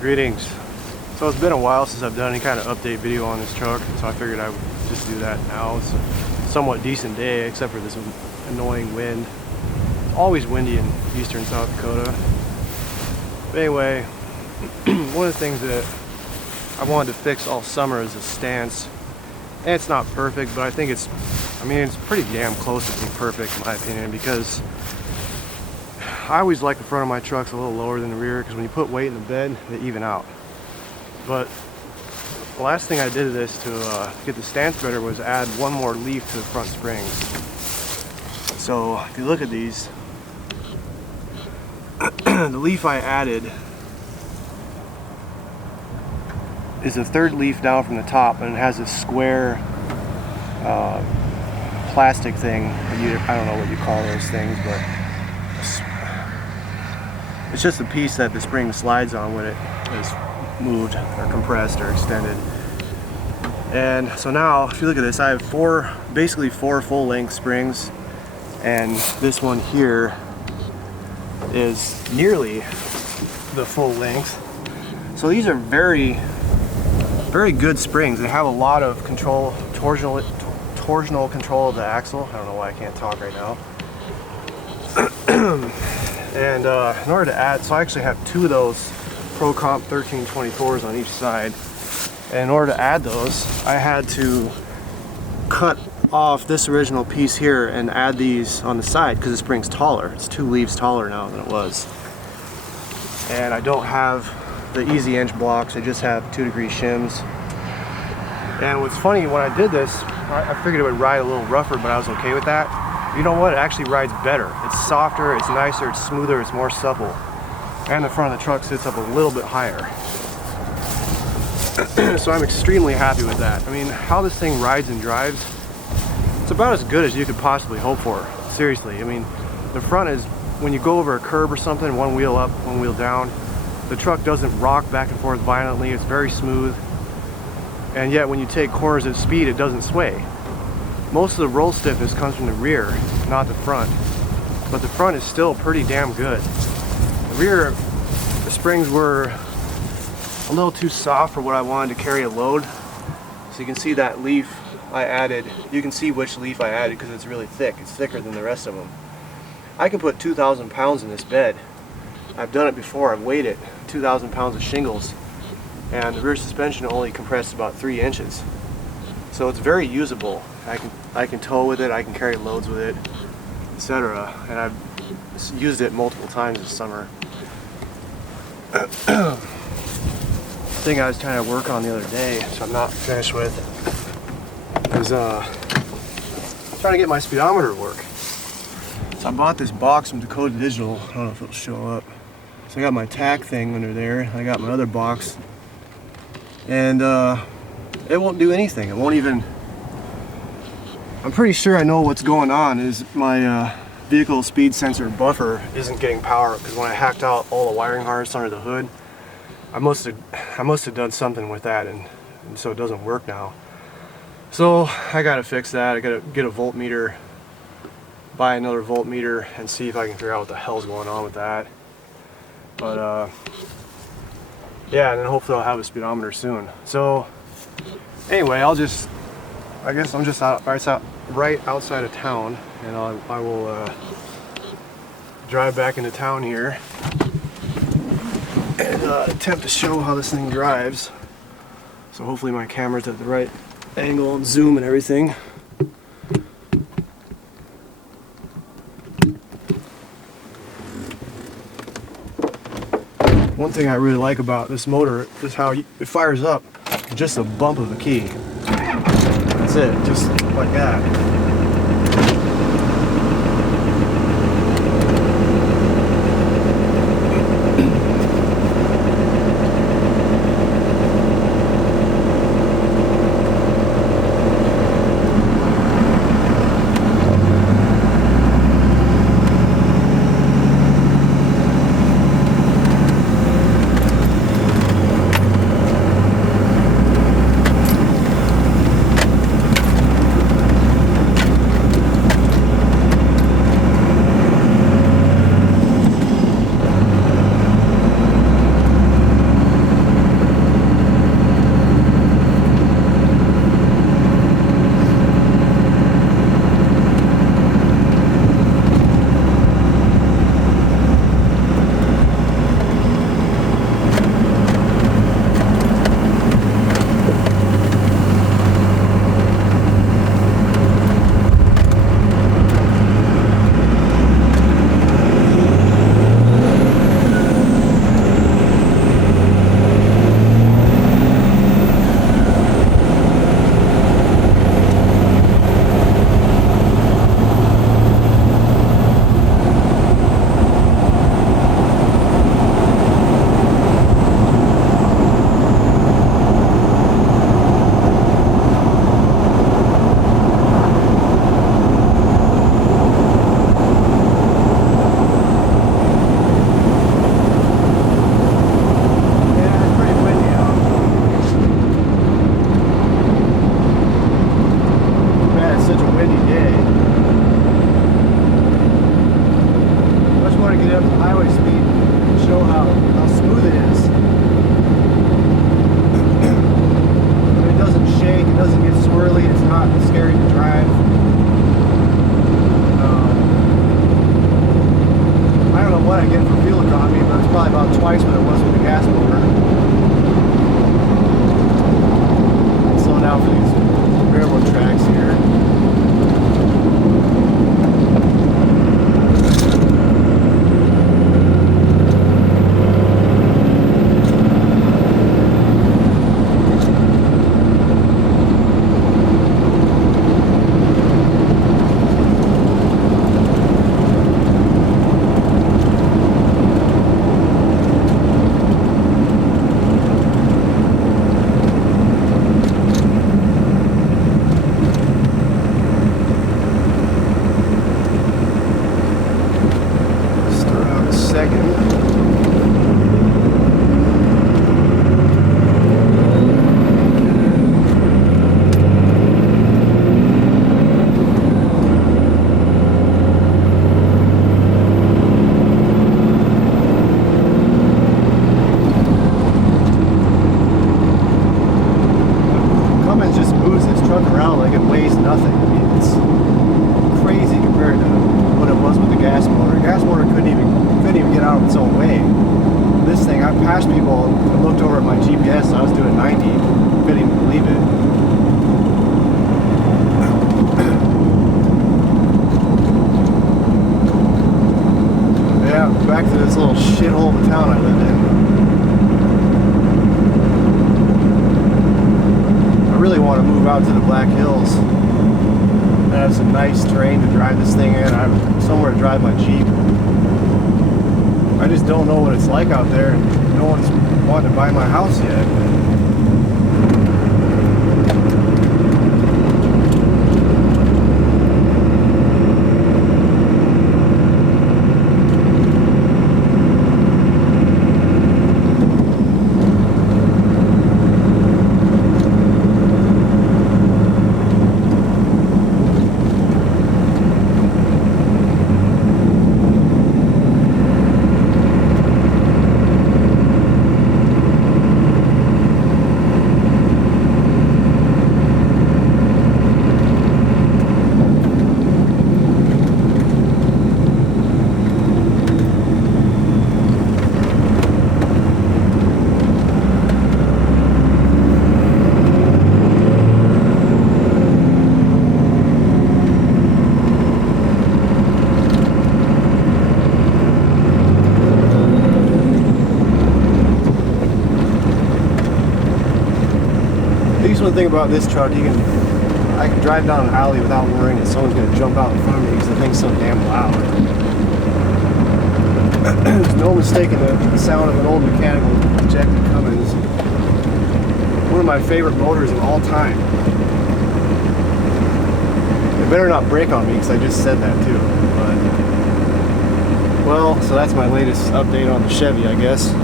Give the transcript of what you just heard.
Greetings. So it's been a while since I've done any kind of update video on this truck, so I figured I would just do that now. It's a somewhat decent day, except for this annoying wind. It's always windy in eastern South Dakota. But anyway, one of the things that I wanted to fix all summer is the stance. And it's not perfect, but I think it's pretty damn close to being perfect in my opinion, because I always like the front of my trucks a little lower than the rear, because when you put weight in the bed, they even out. But the last thing I did to this to get the stance better was add one more leaf to the front springs. So if you look at these, the leaf I added is the third leaf down from the top, and it has this square plastic thing. I don't know what you call those things, but it's just a piece that the spring slides on when it is moved or compressed or extended. And so now, if you look at this, I have basically four full-length springs, and this one here is nearly the full length. So these are very good springs. They have a lot of control, torsional control of the axle. I don't know why I can't talk right now. And in order to add, so I actually have two of those Pro Comp 1324s on each side. And in order to add those, I had to cut off this original piece here and add these on the side, because the spring's taller. It's 2 leaves taller now than it was. And I don't have the easy inch blocks, I just have 2-degree shims. And what's funny, when I did this, I figured it would ride a little rougher, but I was okay with that. You know what? It actually rides better. It's softer, it's nicer, it's smoother, it's more supple. And the front of the truck sits up a little bit higher. So I'm extremely happy with that. I mean, how this thing rides and drives, it's about as good as you could possibly hope for. Seriously, I mean, the front is, when you go over a curb or something, one wheel up, one wheel down, the truck doesn't rock back and forth violently. It's very smooth. And yet when you take corners at speed, it doesn't sway. Most of the roll stiffness comes from the rear, not the front. But the front is still pretty damn good. The rear, the springs were a little too soft for what I wanted to carry a load. So you can see that leaf I added. You can see which leaf I added because it's really thick. It's thicker than the rest of them. I can put 2,000 pounds in this bed. I've done it before. I've weighed it, 2,000 pounds of shingles. And the rear suspension only compressed about 3 inches. So it's very usable. I can tow with it, I can carry loads with it, etc. And I've used it multiple times this summer. The thing I was trying to work on the other day, so I'm not finished with, is trying to get my speedometer to work. So I bought this box from Dakota Digital. I don't know if it'll show up. So I got my tack thing under there. I got my other box. And it won't do anything. It won't even... I'm pretty sure I know what's going on. Is my vehicle speed sensor buffer isn't getting power, because when I hacked out all the wiring harness under the hood, I must have done something with that, and so it doesn't work now. So I gotta fix that. I gotta get a voltmeter, buy another voltmeter, and see if I can figure out what the hell's going on with that. But yeah, and then hopefully I'll have a speedometer soon. So anyway, I guess I'm just right outside of town, and I will drive back into town here and attempt to show how this thing drives. So hopefully my camera's at the right angle and zoom and everything. One thing I really like about this motor is how it fires up just a bump of a key. That's it, just like that. probably about twice what it was with the gas motor. Slow down for these railroad tracks here. Cummins just moves its truck around like it weighs nothing. I mean, it's crazy compared to what it was with the gas motor. The gas motor couldn't even get out of its own way. This thing, I passed people and looked over at my GPS. I was doing 90. Couldn't even believe it. Yeah, back to this little shithole of a town I live in. I really want to move out to the Black Hills and have some nice terrain to drive this thing in. I have somewhere to drive my Jeep. I just don't know what it's like out there. No one's wanting to buy my house yet. The thing about this truck, I can drive down an alley without worrying that someone's going to jump out in front of me because the thing's so damn loud. There's no mistaking the sound of an old mechanical ejected Cummins. One of my favorite motors of all time. It better not break on me because I just said that too. But, well, so that's my latest update on the Chevy, I guess.